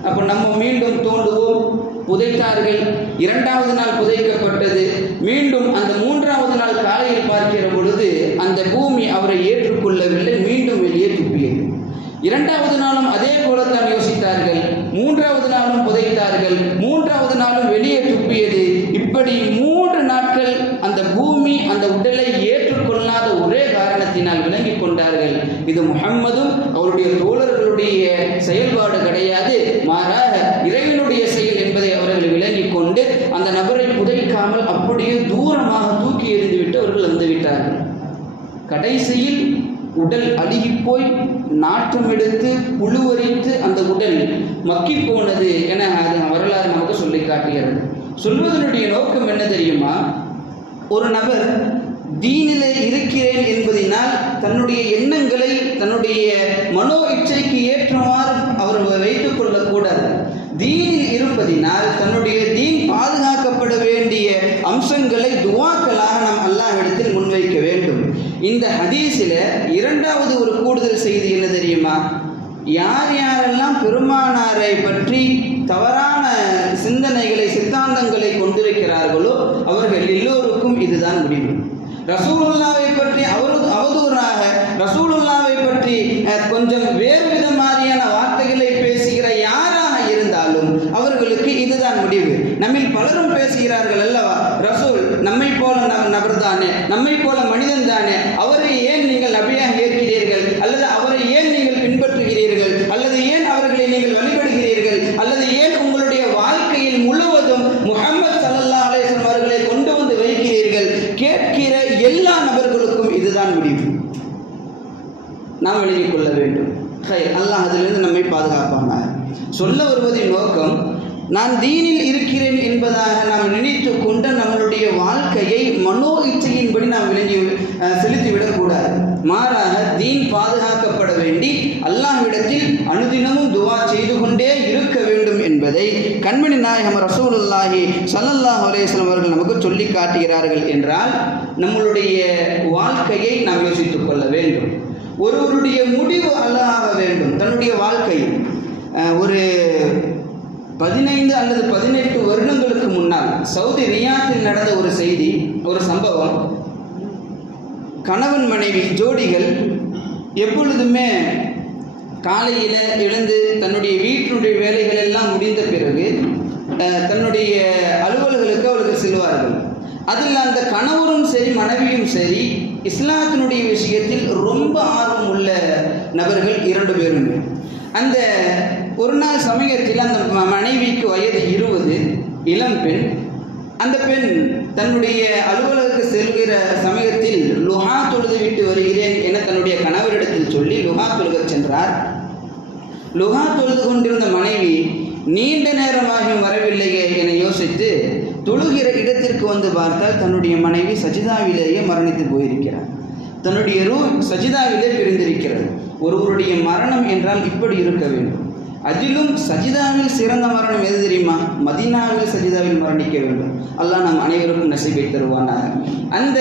அப்போ நம்ம மீண்டும் தோண்டுவோம். புதைத்தார்கள். இரண்டாவது நாள் புதைக்கப்பட்டது. மீண்டும் அந்த மூன்றாவது நாள் காலையில் பார்க்கிற பொழுது அந்த பூமி அவரை ஏற்றுக்கொள்ளவில்லை, மீண்டும் வெளியே துப்பியது. இரண்டாவது நாளும் அதே போலத்தான் யோசித்தார்கள். மூன்றாவது நாளும் புதைத்தார்கள். மூன்றாவது நாளும் வெளியே துப்பியது. இப்படி 3 நாட்கள் அந்த பூமி அந்த உடலை ஏற்றுக்கொள்ளாத ஒரே காரணத்தினால் விளங்கிக் கொண்டார்கள், இது முஹம்மதும் அவருடைய தோழர்களுடைய செயல்பாடு கிடையாது, மாறாக இறைவனுடைய செயல் என்பதை அவர்கள் விளங்கிக் கொண்டு அந்த நபரை புதைக்காமல் அப்படியே தூரமாக தூக்கி எறிந்துவிட்டு அவர்கள் வந்துவிட்டார்கள். கடைசியில் உடல் அழுகி போய் நாற்றம் எடுத்து புழுவரித்து அந்த உடல் மக்கி போனது என வரலாறு நமக்கு சொல்லி காட்டுகிறது. சொல்வதனுடைய நோக்கம் என்ன தெரியுமா? ஒரு நபர் தீனிலே இருக்கிறேன் என்பதனால் தன்னுடைய எண்ணங்களை தன்னுடைய மனோ இச்சைக்கு ஏற்றவாறு அவர் வைத்துக் கொள்ளக்கூடாது. தீனில் இருப்பதினால் தன்னுடைய தீன் பாதுகாக்கப்பட வேண்டிய அம்சங்களை துவாக்களாக நாம் அல்லாஹ்விடத்தில் முன்வைக்க வேண்டும். இந்த ஹதீஸில் இரண்டாவது ஒரு கூடுதல் செய்தி என்ன தெரியுமா? யார் யாரெல்லாம் பெருமானாரை பற்றி தவறான சிந்தனைகளை சித்தாந்தங்களை கொண்டிருக்கிறார்களோ அவர்கள் எல்லோருக்கும் இதுதான் முடிவு. ரசூலுல்லாவை பற்றி அவதூறாக ரசூலுல்லாவை பற்றி கொஞ்சம் வேறு விதமாதிரியான வார்த்தைகளை பேசுகிற யாராக இருந்தாலும் அவர்களுக்கு இதுதான் முடிவு. நம்மில் பலரும் பேசுகிறார்கள் அல்லவா, ரசூல் நம்மை போல நபர் தானே, நம்மை போல மனிதன் தானே, அவரை ஏன் நீங்கள் நபியாக ஏற்கிறீர்கள், அல்லது அவரை ஏன் நீங்கள் பின்பற்றுகிறீர்கள், அல்லது ஏன் அவர்களை நீங்கள் வழிபடுகிறீர்கள், அல்லது ஏன் உங்களுடைய வாழ்க்கையில் முழுவதும் முஹம்மது ஸல்லல்லாஹு அலைஹி வஸல்லம் அவர்களை கொண்டு வந்து வைக்கிறீர்கள், கேட்கிற எல்லா நபர்களுக்கும் இதுதான் முடிவு. நாம் விளங்கிக் கொள்ள வேண்டும். அல்லாஹ் அதிலிருந்து நம்மை பாதுகாப்பானாக. சொல்ல வருவதின் நோக்கம், நான் தீனில் இருக்கிறேன் என்பதாக நாம் நினைத்து கொண்டு நம்மளுடைய வாழ்க்கையை மனோ இச்சையின்படி நாம் செலுத்திவிடக்கூடாது. மாறாக தீன் பாதுகாக்கப்பட வேண்டி அல்லாஹ்விடத்தில் அனுதினமும் துவா செய்து கொண்டே இருக்க வேண்டும் என்பதை கண்மணி நாயகம் ரசூலுல்லாஹி ஸல்லல்லாஹு அலைஹி வஸல்லம் அவர்கள் நமக்கு சொல்லி காட்டுகிறார்கள் என்றால் நம்மளுடைய வாழ்க்கையை நாம் யோசித்துக் கொள்ள வேண்டும். ஒருவருடைய முடிவு அல்லாஹ் வேண்டும். தன்னுடைய வாழ்க்கை ஒரு 15 அல்லது 18 வருடங்களுக்கு முன்னால் சவுதி ரியாத்தில் நடந்த ஒரு செய்தி, ஒரு சம்பவம். கணவன் மனைவி ஜோடிகள் எப்பொழுதுமே காலையில் எழுந்து தன்னுடைய வீட்டினுடைய வேலைகள் எல்லாம் முடிந்த பிறகு தன்னுடைய அலுவல்களுக்கு அவர்கள் செல்வார்கள். அதில் அந்த கணவரும் சரி மனைவியும் சரி இஸ்லாத்தினுடைய விஷயத்தில் ரொம்ப ஆர்வம் உள்ள நபர்கள் 2 பேரும். அந்த ஒரு நாள் சமயத்தில் அந்த மனைவிக்கு வயது 20, இளம் பெண். அந்த பெண் தன்னுடைய அலுவலகத்துக்கு செல்கிற சமயத்தில் லுஹா தொழுது விட்டு வருகிறேன் என தன்னுடைய கணவரிடத்தில் சொல்லி லுஹா தொழுக சென்றார். லுஹா தொழுது கொண்டிருந்த மனைவி நீண்ட நேரமாக வரவில்லையே என யோசித்து தொழுகிற இடத்திற்கு வந்து பார்த்தால் தன்னுடைய மனைவி சஜிதாவிலேயே மரணித்து போயிருக்கிறார். தன்னுடைய ரூஹ் சஜிதாவிலே பிரிந்திருக்கிறது. ஒருவருடைய மரணம் என்றால் இப்படி இருக்க வேண்டும். அதிலும் சஜிதாவில் சிறந்த மரணம் எது தெரியுமா? மதீனாவில் சஜிதாவில் மரணிக்க வேண்டும். அல்லாஹ் நம் அனைவருக்கும் நசீபை தருவானாக. அந்த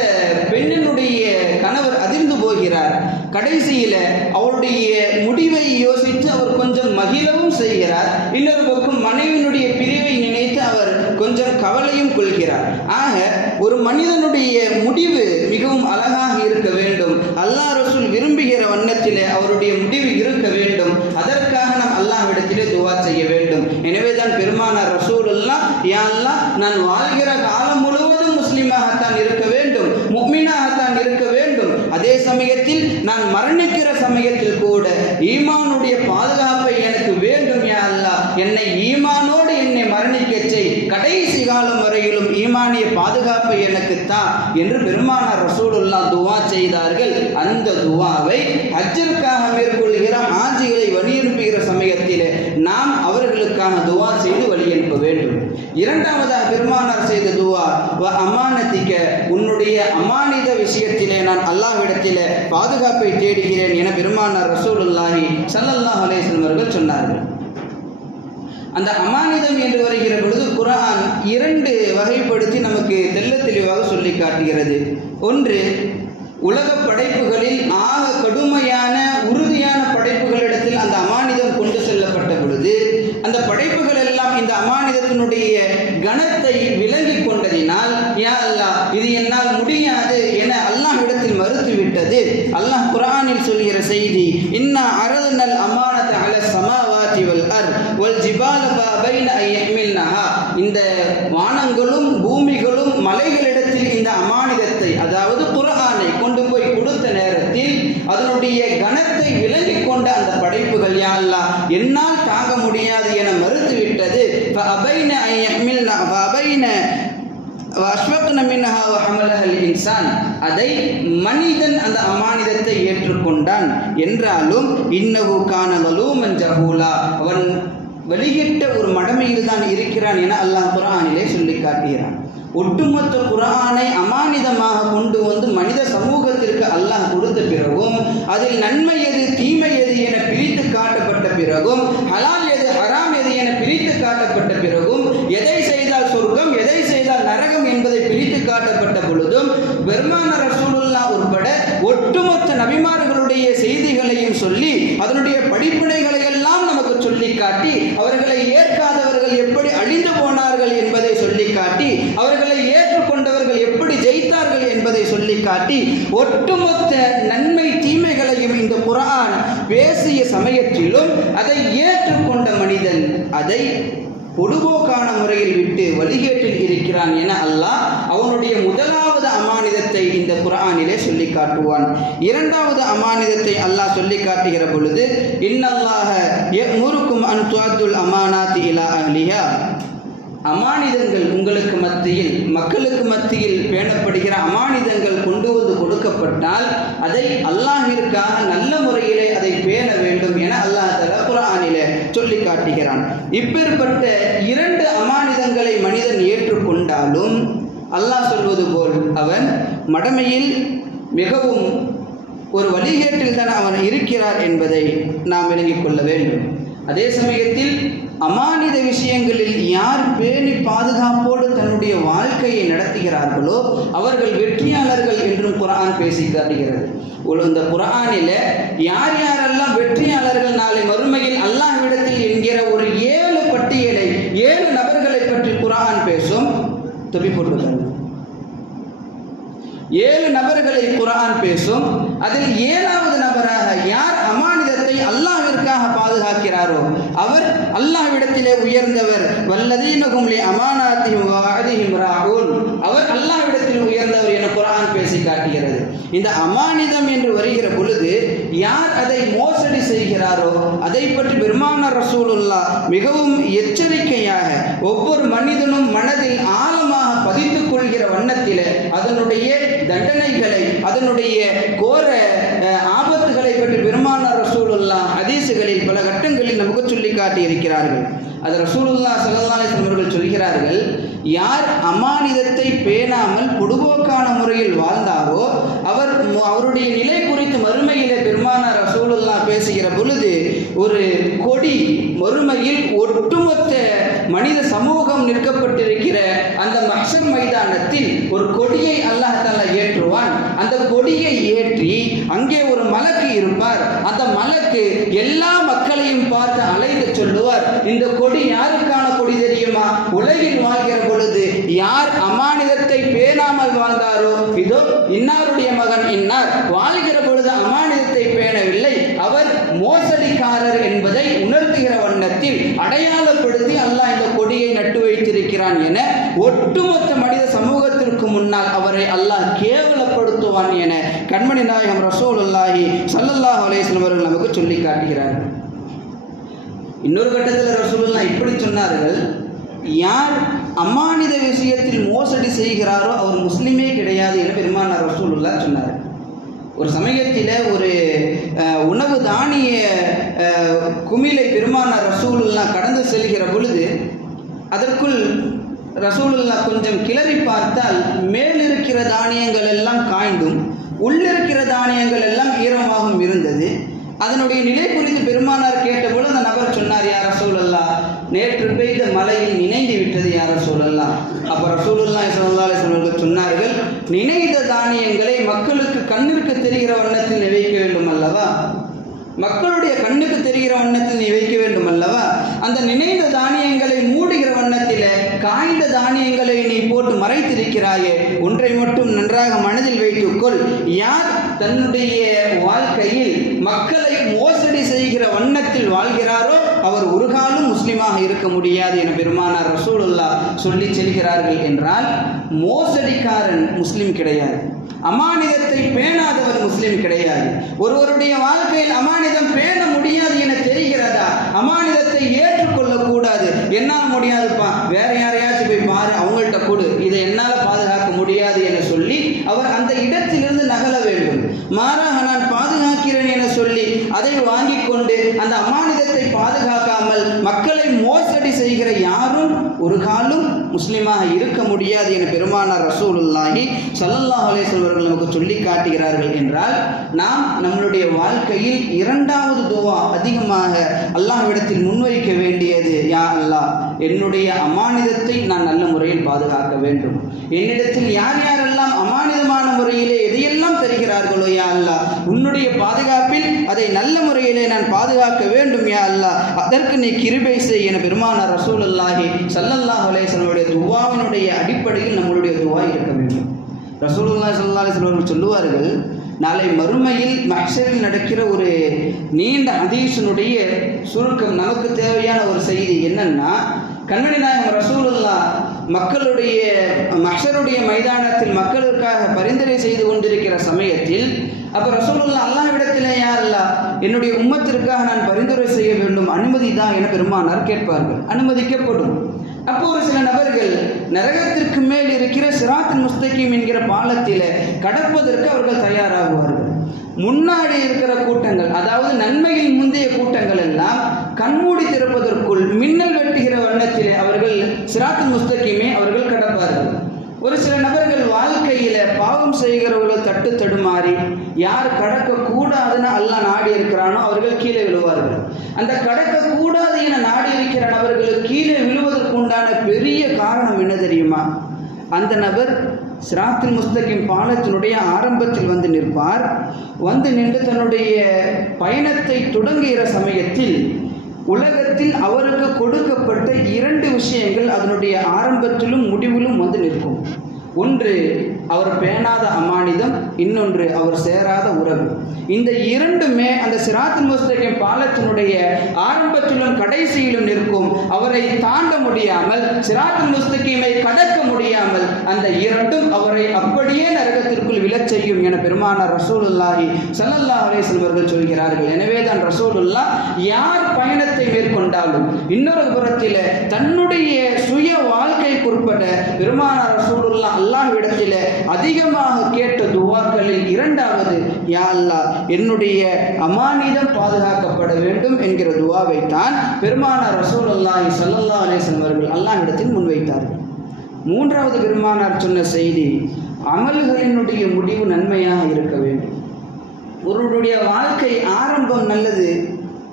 பெண்ணினுடைய கணவர் அதிர்ந்து போகிறார். கடைசியில் அவருடைய முடிவை யோசித்து அவர் கொஞ்சம் மகிழவும் செய்கிறார். இன்னொரு பக்கம் மனைவியினுடைய பிரிவை நினைத்து அவர் கொஞ்சம் கவலையும் கொள்கிறார். ஆக ஒரு மனிதனுடைய முடிவு மிகவும் அழகாக இருக்க வேண்டும். அல்லாஹ் ரசூல் விரும்புகிற வண்ணத்திலே அவருடைய முடிவு இருக்க வேண்டும். அதற்காக நாம் அல்லாஹ்விடத்திலே துவா செய்ய வேண்டும். எனவேதான் பெருமானார் ரசூலுல்லாஹ், யா அல்லாஹ், நான் வாழ்கிற காலம் முழுவதும் முஸ்லிமாகத்தான் இருக்க வேண்டும், முஃமினாகத்தான் இருக்க வேண்டும். அதே சமயத்தில் நான் மரணிக்கிற சமயத்தில் கூட ஈமானுடைய பாதுகாப்பை எனக்கு வேண்டும். யா அல்லாஹ், என்னை ஈமானோடு என்னை மரணிக்க செய், கடைசி காலம் வரையிலும் ஈமானிய பாதுகாப்பை எனக்கு தா என்று பெருமானார் ரசூலுல்லாஹ் துவா செய்தார்கள். அந்த துவாவை ஹஜ்ஜிற்காக மேற்கொள்கிற ஹாஜிகளை வலியுறுத்துகிற சமயத்திலே நாம் அவர்களுக்காக துவா செய்து வழியனுப்ப வேண்டும். இரண்டாவதாக பெருமானார் செய்த துவா, அமானத்திக்க, உன்னுடைய அமானித விஷயத்திலே நான் அல்லாஹ்விடத்திலே பாதுகாப்பை தேடுகிறேன் என பெருமானார் ரசூலுல்லாஹி ஸல்லல்லாஹு அலைஹி வஸல்லம் அவர்கள் சொன்னார்கள். அந்த அமானிதம் என்று வருகிற பொழுது குர்ஆன் 2 வகைப்படுத்தி நமக்கு தெள்ள தெளிவாக சொல்லி காட்டுகிறது. ஒன்று, உலக படைப்புகளில் ஆக கடுமையான உறுதியான படைப்புகளிடத்தில் அந்த அமானிதம் கொண்டு செல்லப்பட்ட பொழுது அந்த படைப்புகள் எல்லாம் இந்த அமானிதத்தினுடைய கணத்தை விளங்கி கொண்டதினால், யா அல்லாஹ், இது என்னால் முடியாது என அல்லாஹ்விடத்தில் மறுத்துவிட்டது. அல்லாஹ் குர்ஆனில் சொல்கிற செய்தி, இன்னா அரதுனல் அமானத அல ஸமாவாதி வல் அர்த் வல் ஜிபால ஃபபைன அய்ஹ்மில்னஹா, இந்த வானங்களும் பூமிகளும் மலைகளிடத்தில் இந்த அமானிதத்தை, அதாவது குர்ஆனை கொண்டு போய் கொடுத்த நேரத்தில் அதனுடைய கணத்தை விளங்கி கொண்ட அந்த படைப்புகள், யா அல்லாஹ், என்னால் தாங்க முடியாது என மறுத்துவிட்டது. ஃபபைன அய்ஹ்மில்னஹா ஃபபைன வஷ்வக்ன மின்ஹா வஹமலஹல் இன்சான், அதை மனிதன் அந்த அமானிதத்தை ஏற்றுக்கொண்டான். என்றாலும் இன்னஹு கான ஸலூமன் ஜஹூலா, அவன் வெளியிட்ட ஒரு மடமையில் தான் இருக்கிறான் என அல்லாஹ் குர்ஆனிலே சொல்லி காட்டுகிறான். ஒட்டுமொத்த குர்ஆனை அமானிதமாக கொண்டு வந்து மனித சமூகத்திற்கு அல்லாஹ் கொடுத்த பிறகும் அதில் நன்மை எது தீமை எது என பிரித்து காட்டப்பட்ட பிறகும் ஹலால் எது ஹராம் எது என பிரித்து காட்டப்பட்ட பிறகும் எதை செய்தால் சொர்க்கம் எதை செய்தால் நரகம் என்பதை பிரித்து காட்டப்பட்ட பொழுதும் பெருமானார் ரசூலுல்லாஹ் உட்பட ஒட்டுமொத்த நபிமார்களுடைய செய்திகளையும் சொல்லி அதனுடைய படிப்பினைகளை சொல்லி காட்டி, அவர்களை ஏற்காதவர்கள் எப்படி அழிந்து போனார்கள் என்பதை சொல்லி காட்டி, அவர்களை ஏற்றுக்கொண்டவர்கள் எப்படி ஜெயித்தார்கள் என்பதை சொல்லி காட்டி, ஒட்டுமொத்த நன்மை தீமைகளையும் இந்த குர்ஆன் பேசிய சமயத்திலும் அதை ஏற்றுக்கொண்ட மனிதன் அதை பொதுபோக்கான முறையில் விட்டு வழிகேட்டில் இருக்கிறான் என அல்லாஹ் அவனுடைய முதலாவது அமானிதத்தை இந்த குர்ஆனிலே சொல்லி காட்டுவான். இரண்டாவது அமானிதத்தை அல்லாஹ் சொல்லி காட்டுகிற பொழுது, இன்னல்லாஹ யஅமுருக்கும் அன் துஅத்துல் அமானாத்தி இலா அஹ்லிஹா, அமானிதங்கள் உங்களுக்கு மத்தியில், மக்களுக்கு மத்தியில் பேணப்படுகிற அமானிதங்கள் கொண்டு வந்து கொடுக்கப்பட்டால் அதை அல்லாஹ்விற்காக நல்ல முறையிலே அதை பேண வேண்டும் என அல்லாஹ் தஆலா குர்ஆனிலே சொல்லி காட்டுகிறான். இப்பேற்பட்ட இரண்டு அமானிதங்களை மனிதன் ஏற்றுக்கொண்டாலும் அல்லாஹ் சொல்வது போல் அவன் மடமையில் மிகவும் ஒரு வழிகேட்டில் தான் அவன் இருக்கிறார் என்பதை நாம் விளங்கிக் கொள்ள வேண்டும். அதே சமயத்தில் அமானித விஷயங்களில் யார் பேணி பாதுகாப்போடு தன்னுடைய வாழ்க்கையை நடத்துகிறார்களோ அவர்கள் வெற்றியாளர்கள் என்றும் குர்ஆன் பேசி காட்டுகிறது. இந்த குர்ஆனில் யார் யாரெல்லாம் வெற்றியாளர்கள் நாளை மறுமையில் அல்லாஹ்விடத்தில் என்கிற ஒரு 7 பட்டியலை, 7 நபர்களை பற்றி குர்ஆன் பேசும். தொப்பி போட்டுக்கிறாங்க. 7 நபர்களை குர்ஆன் பேசும். அதில் 7வது நபராக யார் அமானிதத்தை அல்லாஹ்விற்காக பாதுகாக்கிறாரோ அவர் அல்லாஹ்விடத்திலே உயர்ந்தவர். வல்லதீனஹும் லி அமானாத்திஹிம் வ வஅதிஹிம் ராஊன், அவர் அல்லாஹ்விடத்தில் உயர்ந்தவர் என குர்ஆன் பேசி காட்டுகிறது. இந்த அமானிதம் என்று வருகிற பொழுது யார் அதை மோசடி செய்கிறாரோ அதை பற்றி பெருமானார் ரசூலுல்லாஹ் மிகவும் எச்சரிக்கையாக ஒவ்வொரு மனிதனும் மனதில் ஆழமாக பதித்துக் கொள்கிற வண்ணத்திலே அதனுடைய தண்டனைகளை, அதனுடைய கோர ஆபத்துகளை பற்றி பெருமானார் ரசூலுல்லாஹ் ஹதீஸுகளில் பல கட்டங்களில் நமக்கு சொல்லி காட்டி இருக்கிறார்கள். அது ரசூலுல்லாஹ் ஸல்லல்லாஹு அலைஹி வஸல்லம் அவர்கள் சொல்கிறார்கள், யார் அமானிதத்தை பேணாமல் பொதுபோக்கான முறையில் வாழ்ந்தாரோ அவருடைய நிலை குறித்து மறுமையிலே பெருமானார் ரசூலுல்லாஹ் பேசுகிற பொழுது ஒரு கொடி மறுமையில் ஒட்டுமொத்த மனித சமூகம் நிற்கப்பட்டிருக்கிற அந்த மஹ்ஷர் மைதானத்தில் ஒரு கொடியை அல்லாஹ் தஆலா ஏற்றுவான். அந்த கொடியை ஏற்றி அங்கே ஒரு மலக்கு இருப்பார். அந்த மலக்கு எல்லா மக்களையும் பார்த்து அழைத்து சொல்லுவார், இந்த கொடி யாருக்கான கொடி தெரியுமா? உலகில் வாழ்கிற பொழுது யார் அமானிதத்தை பேணாமல் வாழ்ந்தாரோ, இதோ இன்னாருடைய மகன் இன்னார் வாழ்கிற பொழுது அமானிதத்தை பேணவில்லை, அவர் மோசடிக்காரர் என்பதை உணர்த்துகிற வண்ணத்தில் அடையாளப்படுத்தி அல்லாஹ் இந்த கொடியை நட்டு வைத்திருக்கிறான் என ஒட்டுமொத்த மனித சமூகத்திற்கு முன்னால் அவரை அல்லாஹ் கேவலப்படுத்துவான் என கண்மணி நாயகம் ரசூலுல்லாஹி ஸல்லல்லாஹு அலைஹி வஸல்லம் அவர்கள் நமக்கு சொல்லி காட்டுகிறார்கள். இன்னொரு கட்டத்தில் ரசூலுல்லாஹ் இப்படி சொன்னார்கள், யார் அமானித விஷயத்தில் மோசடி செய்கிறாரோ அவர் முஸ்லிமே கிடையாது என பெருமானார் ரசூலுல்லாஹ் சொன்னார். ஒரு சமயத்தில் ஒரு உணவு தானிய குமிழை பெருமானார் ரசூலுல்லாஹ் கடந்து செல்கிற பொழுது அதற்குள் ரசூலுல்லாஹ் கொஞ்சம் கிளறி பார்த்தால் மேலிருக்கிற தானியங்கள் எல்லாம் காய்ந்தும் உள்ளிருக்கிற தானியங்கள் எல்லாம் ஈரமாகவும் இருந்தது. அதனுடைய நிலை குறித்து பெருமானார் கேட்டபோது அந்த நபர் சொன்னார், யா ரசூலல்லாஹ், நேற்று பெய்த மழையில் நினைந்து விட்டது யா ரசூலல்லாஹ். அப்ப ரசூலுல்லாஹி ஸல்லல்லாஹு அலைஹி வஸல்லம் சொன்னார்கள், நினைந்த தானியங்களை மக்களுக்கு கண்ணிற்கு தெரிகிற வண்ணத்தில் நீ வைக்க வேண்டும் அல்லவா? மக்களுடைய கண்ணுக்கு தெரிகிற வண்ணத்தில் நீ வைக்க வேண்டும் அல்லவா? அந்த நினைந்த தானியங்களை மூடுகிற வண்ணத்தில் காய்ந்த தானியங்களை நீ போட்டு மறைத்திருக்கிறாயே, ஒன்றை மட்டும் நன்றாக மனதில் வைத்துக்கொள், யார் தன்னுடைய வாழ்க்கையில் மக்களை மோசடி செய்கிற வண்ணத்தில் வாழ்கிறாரோ அவர் ஒரு காலம் முஸ்லிமாக இருக்க முடியாது என பெருமானார் ரசூலுல்லாஹ் சொல்லி செல்கிறார்கள். என்றால் மோசடிக்காரன் முஸ்லிம் கிடையாது, அமானிதத்தை பேணாதவர் முஸ்லிம் கிடையாது. ஒருவருடைய வாழ்க்கையில் அமானிதம் பேண முடியாது என தெரிகிறதா, அமானிதத்தை ஏற்றுக்கொள்ளக்கூடாது, என்னால் முடியாதுப்பா வேற யாரையாச்சும் போய் பாரு, அவங்கள்ட்ட கொடு, இதை என்னால் பாதுகாக்க முடியாது என சொல்லி அவர் அந்த இடத்திலிருந்து நகல வேண்டும். மாறாக நான் பாதுகாக்கிறேன் என சொல்லி அதை வாங்கி கொண்டு அந்த அமானிதத்தை பாதுகாக்காமல் மக்களை மோசடி செய்கிற யாரும் ஒரு காலம் முஸ்லிமாக இருக்க முடியாது என பெருமானார் ரசூலுல்லாஹி ஸல்லல்லாஹு அலைஹி வஸல்லம் அவர்கள் நமக்கு சொல்லி காட்டுகிறார்கள். என்றால் நாம் நம்மளுடைய வாழ்க்கையில் இரண்டாவது துவா அதிகமாக அல்லாஹ்விடத்தில் முன்வைக்க வேண்டியது, யா அல்லாஹ், என்னுடைய அமானிதத்தை நான் நல்ல முறையில் பாதுகாக்க வேண்டும். என்னிடத்தில் யார் யாரெல்லாம் அமானிதமான முறையிலே எதையெல்லாம் தருகிறார்களோ யா அல்லாஹ், உன்னுடைய பாதுகாப்பில் அதை நல்ல முறையிலே நான் பாதுகாக்க வேண்டும் யா அல்லாஹ், அதற்கு நீ கிருபை செய் என பெருமானார் ரசூலுல்லாஹி ஸல்லல்லாஹு அலைஹி வஸல்லம் துஆவினுடைய அடிப்படையில் நம்மளுடைய துஆ இருக்க வேண்டும். ரசூலுல்லாஹி ஸல்லல்லாஹு அலைஹி வஸல்லம் சொல்லுவார்கள், நாளை மறுமையில் மஹ்ஷரில் நடக்கிற ஒரு நீண்ட ஹதீஸினுடைய சுருக்கம் நமக்கு தேவையான ஒரு செய்தி என்னன்னா, கண்மணி நாயகம் ரசூலுல்லாஹ் மக்களுடைய மஹ்ஷருடைய மைதானத்தில் மக்களுக்காக பரிந்துரை செய்து கொண்டிருக்கிற சமயத்தில் அப்போ ரசூலுல்லாஹ் அல்லாஹ்விடத்திலே யா அல்லாஹ் என்னுடைய உம்மத்திற்காக நான் பரிந்துரை செய்ய வேண்டும், அனுமதி தான் என பெருமானார் கேட்பார்கள். அனுமதிக்கப்படும். அப்போ ஒரு சில நபர்கள் நரகத்திற்கு மேல் இருக்கிற சிராத்துல் முஸ்தகீம் என்கிற பாலத்தில் கடப்பதற்கு அவர்கள் தயாராகுவார்கள். முன்னாடி இருக்கிற கூட்டங்கள், அதாவது நன்மையில் முந்தைய கூட்டங்கள் எல்லாம் கண்மூடி திறப்பதற்குள் மின்னல் வெட்டுகிற வண்ணத்திலே அவர்கள் சிராத்துல் முஸ்தகீமை அவர்கள் கடப்பார்கள். ஒரு சில நபர்கள் வாழ்க்கையில பாவம் செய்கிறவர்கள் தட்டு தடுமாறி யார் கடக்க கூடாதுன்னு அல்லாஹ் நாடி இருக்கிறானோ அவர்கள் கீழே விழுவார்கள். அந்த கடக்க கூடாது என நாடி இருக்கிற நபர்களுக்கு கீழே விழுவதற்கு உண்டான பெரிய காரணம் என்ன தெரியுமா? அந்த நபர் சிராத்துல் முஸ்தகீம் பாலத்தினுடைய ஆரம்பத்தில் வந்து நிற்பார். வந்து நின்று தன்னுடைய பயணத்தை தொடங்குகிற சமயத்தில் உலகத்தில் அவருக்கு கொடுக்கப்பட்ட 2 விஷயங்கள் அதனுடைய ஆரம்பத்திலும் முடிவிலும் வந்து நிற்கும். ஒன்று அவர் பேணாத அமானிதம், இன்னொன்று அவர் சேராத உறவு. இந்த 2மே அந்த சிராத்துல் முஸ்தகீம் பாலத்தினுடைய ஆரம்பத்திலும் கடைசியிலும் நிற்கும். அவரை தாண்ட முடியாமல், சிராத்துல் முஸ்தகீமை கடக்க முடியாமல் அந்த 2ம் அவரை அப்படியே நரகத்திற்குள் விழச் செய்யும் என பெருமானார் ரசூலுல்லாஹி ஸல்லல்லாஹு அலைஹி வஸல்லம் அவர்கள் சொல்கிறார்கள். எனவே தான் ரசூலுல்லாஹ் யார் பயணத்தை மேற்கொண்டாலும் இன்னொரு புறத்தில் தன்னுடைய சுய வாழ்க்கைக்குட்பட்ட பெருமானார் ரசூலுல்லாஹ் அல்லாஹ்விடத்தில் அதிகமாக கேட்ட துஆக்களில் 2வது யா அல்லாஹ் என்னுடைய அமானிதம் பாதுகாக்கப்பட வேண்டும் என்கிற துஆவை தான் பெருமானார் ரசூலுல்லாஹி ஸல்லல்லாஹு அலைஹி வஸல்லம் அவர்கள் அல்லாஹ்விடத்தில் முன்வைத்தார்கள். 3வது பெருமானார் சொன்ன செய்தி, அமல்களினுடைய முடிவு நன்மையாக இருக்க வேண்டும். ஒருவருடைய வாழ்க்கை ஆரம்பம் நல்லது,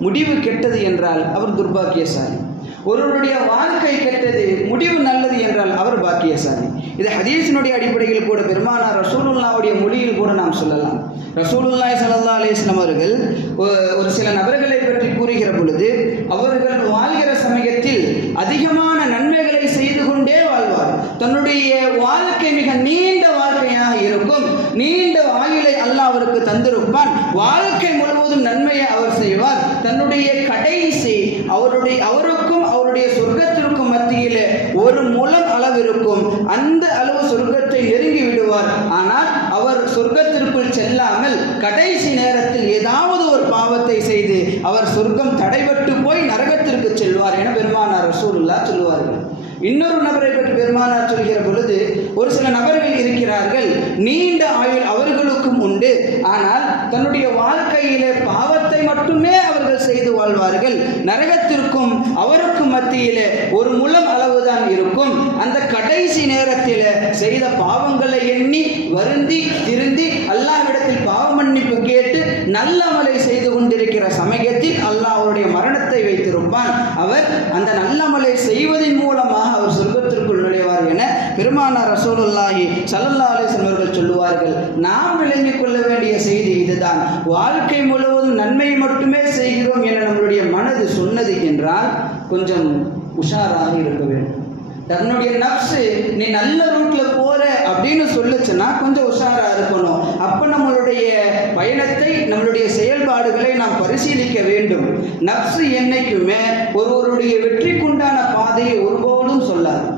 முடிவு கெட்டது என்றால் அவர் துர்பாக்கியசாலி. ஒருவருடைய வாழ்க்கை கெட்டது, முடிவு நல்லது என்றால் அவர் பாக்கியசாலி. இது ஹதீஸினுடைய அடிப்படையில் கூட பெருமானார் ரசூலுல்லாஹ்வுடைய மொழியில் கூட நாம் சொல்லலாம். ரசூலுல்லாஹி ஸல்லல்லாஹு அலைஹி வஸல்லம் அவர்கள் ஒரு சில நபர்களை பற்றி கூறுகிற பொழுது அவர்கள் வாழ்கிற சமயத்தில் அதிகமான நன்மைகளை செய்து கொண்டே வாழ்வார். தன்னுடைய வாழ்க்கை மிக நீண்ட வாழ்க்கையாக இருக்கும். நீண்ட ஆயுளை அல்லாஹ் அவருக்கு தந்திருப்பான். வாழ்க்கை முழுவதும் நன்மையை அவர் செய்வார். தன்னுடைய கடைசி அவருக்கும் அவருடைய சொர்க்கத்திற்கும் மத்தியிலே ஒரு முழம் அளவு இருக்கும். அந்த அளவு சொர்க்கத்தை நெருங்கி விடுவார். ஆனால் அவர் சொர்க்கத்திற்குள் செல்லாமல் கடைசி நேரத்தில் ஏதாவது ஒரு பாவத்தை செய்து அவர் சொர்க்கம் தடைபட்டு போய் நரகத்திற்கு செல்வார் என பெருமானார் ரசூலுல்லாஹ் சொல்லுவார்கள். இன்னொரு நபரை பற்றி பெருமானார் சொல்கிற பொழுது ஒரு சில நபர்கள் இருக்கிறார்கள், நீண்ட ஆயுள் அவர்களுக்கும் உண்டு. ஆனால் தன்னுடைய வாழ்க்கையிலே பாவத்தை மட்டுமே அவர்கள் செய்து வாழ்வார்கள். நரகத்திற்கும் அவருக்கும் மத்தியிலே ஒரு முழம் அளவுதான் இருக்கும். அந்த கடைசி நேரத்தில் செய்த பாவங்களை எண்ணி வருந்தி திருந்தி அல்லாஹ்விடத்தில் பாவ மன்னிப்பு கேட்டு நல்ல அமலை செய்து கொண்டிருக்கிற சமயத்தில் அல்லாஹ் அவருடைய மரணத்தை வைத்திருப்பான். அவர் அந்த நல்ல அமலை செய்வதன் மூலமாக அவர் சொர்க்கத்திற்குள் நுழைவார் என பெருமானார் ரசூலுல்லாஹி ஸல்லல்லாஹு அலைஹி வஸல்லம் அவர்கள் சொல்லுவார்கள். நாம் விளங்கிக் கொள்ள வேண்டிய செய்தி இதுதான். வாழ்க்கை முழுவதும் நன்மை மட்டுமே செய்கிறோம் என நம்மளுடைய மனது சொன்னது என்றால் கொஞ்சம் உஷாராக இருக்க வேண்டும். தன்னுடைய நஃப்ஸ் நீ நல்ல ரூட்ல போற அப்படின்னு சொல்லுச்சுன்னா கொஞ்சம் உஷாரா இருக்கணும். அப்ப நம்மளுடைய பயணத்தை, நம்மளுடைய செயல்பாடுகளை நாம் பரிசீலிக்க வேண்டும். நஃப்ஸ் என்னைக்குமே ஒருவருடைய வெற்றிக்குண்டான பாதையை ஒருபோதும் சொல்லாது.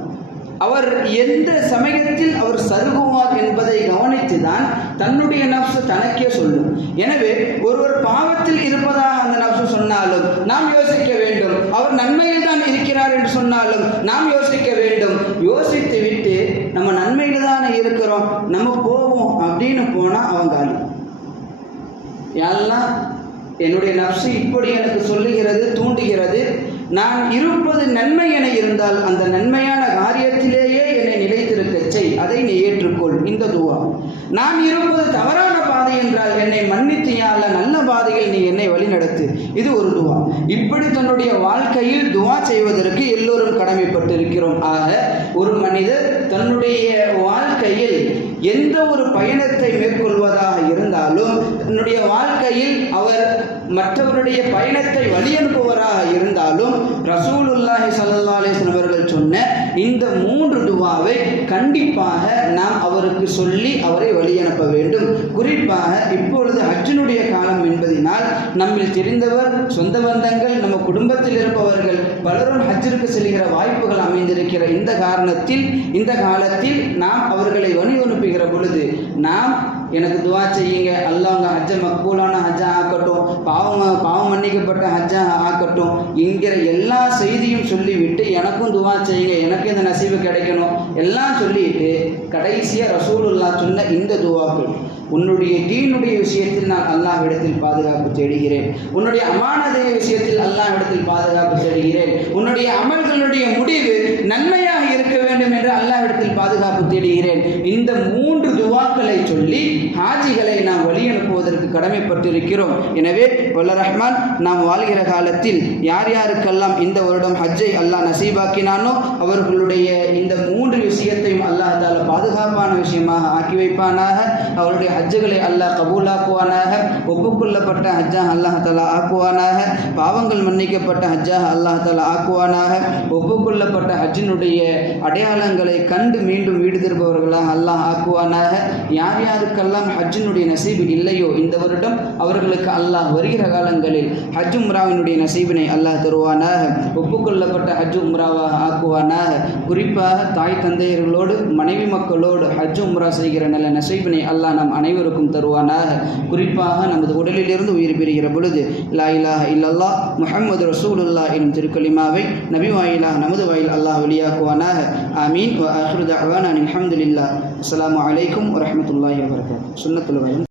அவர் எந்த சமயத்தில் அவர் சருகுவார் என்பதை கவனித்துதான் தன்னுடைய நஃப்ஸ் தனக்கே சொல்லும். எனவே ஒருவர் பாவத்தில் இருப்பதாக அந்த நஃப்ஸ் சொன்னாலும் நாம் யோசிக்க வேண்டும். அவர் நன்மையில் தான் இருக்கிறார் என்று சொன்னாலும் நாம் யோசிக்க வேண்டும். யோசித்து விட்டு நம்ம நன்மையில் தானே இருக்கிறோம், நம்ம போவோம் அப்படின்னு போனா அவன் காலி. யாரெல்லாம் என்னுடைய நஃப்ஸ் இப்படி எனக்கு சொல்லுகிறது, தூண்டுகிறது, நான் இருப்பது நன்மை என இருந்தால் அந்த நன்மையான காரியத்திலேயே என்னை நிலைத்திருக்க செய், அதை நீ ஏற்றுக்கொள். இந்த துவா நான் இருப்பது தவறான பாதை என்றால் என்னை மன்னித்து யா அல்லாஹ் நல்ல பாதையில் நீ என்னை வழிநடத்து. இது ஒரு துவா. இப்படி தன்னுடைய வாழ்க்கையில் துவா செய்வதற்கு எல்லோரும் கடமைப்பட்டிருக்கிறோம். ஆக ஒரு மனிதர் தன்னுடைய வாழ்க்கையில் எந்த ஒரு பயணத்தை மேற்கொள்வதாக இருந்தாலும், தன்னுடைய வாழ்க்கையில் அவர் மற்றவருடைய பயணத்தை வழியனுப்புவராக இருந்தாலும், ரசூலுல்லாஹி ஸல்லல்லாஹு அலைஹி வஸல்லம் அவர்கள் சொன்ன இந்த 3 துவாவை கண்டிப்பாக நாம் அவருக்கு சொல்லி அவரை வழியனுப்ப வேண்டும். குறிப்பாக இப்பொழுது ஹஜ்ஜினுடைய காலம் என்பதனால் நம்மில் தெரிந்தவர், சொந்த பந்தங்கள், நம்ம குடும்பத்தில் இருப்பவர்கள் பலரும் ஹஜ்ஜிற்கு செல்கிற வாய்ப்புகள் அமைந்திருக்கிற இந்த காலத்தில் நாம் அவர்களை வழியனுப்புகிற பொழுது நாம் எனக்கு துவா செய்யுங்க, அல்லாஹ் உங்கள் ஹஜ்ஜை மக்பூலான ஹஜ்ஜா ஆக்கட்டும், பாவம் மன்னிக்கப்பட்ட ஹஜ்ஜா ஆக்கட்டும் என்கிற எல்லா செய்தியும் சொல்லிவிட்டு எனக்கும் துவா செய்யுங்க, எனக்கு இந்த நசீபு கிடைக்கணும் எல்லாம் சொல்லிட்டு கடைசியாக ரசூலுல்லாஹ் சொன்ன இந்த துவாக்கள், உன்னுடைய தீனுடைய விஷயத்தில் நான் அல்லாஹ்விடத்தில் பாதுகாப்பு தேடுகிறேன், உன்னுடைய அமானதைய விஷயத்தில் அல்லாஹ்விடத்தில் பாதுகாப்பு தேடுகிறேன், உன்னுடைய அமல்களுடைய முடிவு நன்மையாக இருக்க வேண்டும் என்று அல்லாஹ்விடத்தில் பாதுகாப்பு தேடுகிறேன். இந்த 3 துவாக்களை சொல்லி ஹாஜிகளை நாம் வழியனுப்புவதற்கு கடமைப்பட்டிருக்கிறோம். எனவே வல்ல ரஹ்மான் நாம் வாழ்கிற காலத்தில் யார் யாருக்கெல்லாம் இந்த வருடம் ஹஜ்ஜை அல்லாஹ் நசீபாக்கினானோ அவர்களுடைய இந்த 3 விஷயத்தையும் அல்லாஹ் தாலா பாதுகாப்பான விஷயமாக ஆக்கி வைப்பானாக. அவருடைய ஹஜ்ஜுகளை அல்லாஹ் கபூலாக்குவானாக. ஒப்புக்கொள்ளப்பட்ட ஹஜ்ஜாக அல்லாஹ் தாலா ஆக்குவானாக. பாவங்கள் மன்னிக்கப்பட்ட ஹஜ்ஜாக அல்லாஹ் தாலா ஆக்குவானாக. ஒப்புக்கொள்ளப்பட்ட ஹஜ்ஜினுடைய அடையாளங்களை கண்டு மீண்டும் வீடு திருப்பவர்களாக அல்லாஹ் ஆக்குவானாக. யார் யாருக்கெல்லாம் ஹஜ்ஜினுடைய நசீபு இல்லையோ இந்த வருடம் அவர்களுக்கு அல்லாஹ் வருகிற காலங்களில் ஹஜ் உம்ராவினுடைய நசீபினை அல்லாஹ் தருவானாக. ஒப்புக்கொள்ளப்பட்ட ஹஜ் உம்ராவாக ஆக்குவானாக. குறிப்பாக தாய் தந்தையர்களோடு மனைவி மக்களோடு ஹஜ் உம்ரா செய்கிற நல்ல நசீபினை அல்லாஹ் நம் அனைவருக்கும் தருவானாக. குறிப்பாக நமது உடலிலிருந்து உயிர் பெறுகிற பொழுது லா இலாஹ இல்லல்லாஹ் முஹம்மது ரசூலுல்லாஹ் எனும் திருக்கலிமாவை நபி வாயிலாக நமது வாயில் அல்லாஹ் வெளியாக்குவானாக. ஆமீன். வ ஆகிரு தஅவானா அல்ஹம்துலில்லாஹ். அஸ்ஸலாமு அலைக்கும் வரஹ்மத்துல்லாஹி வபரகாத்துஹு. சுன்னத்துல் வலம்.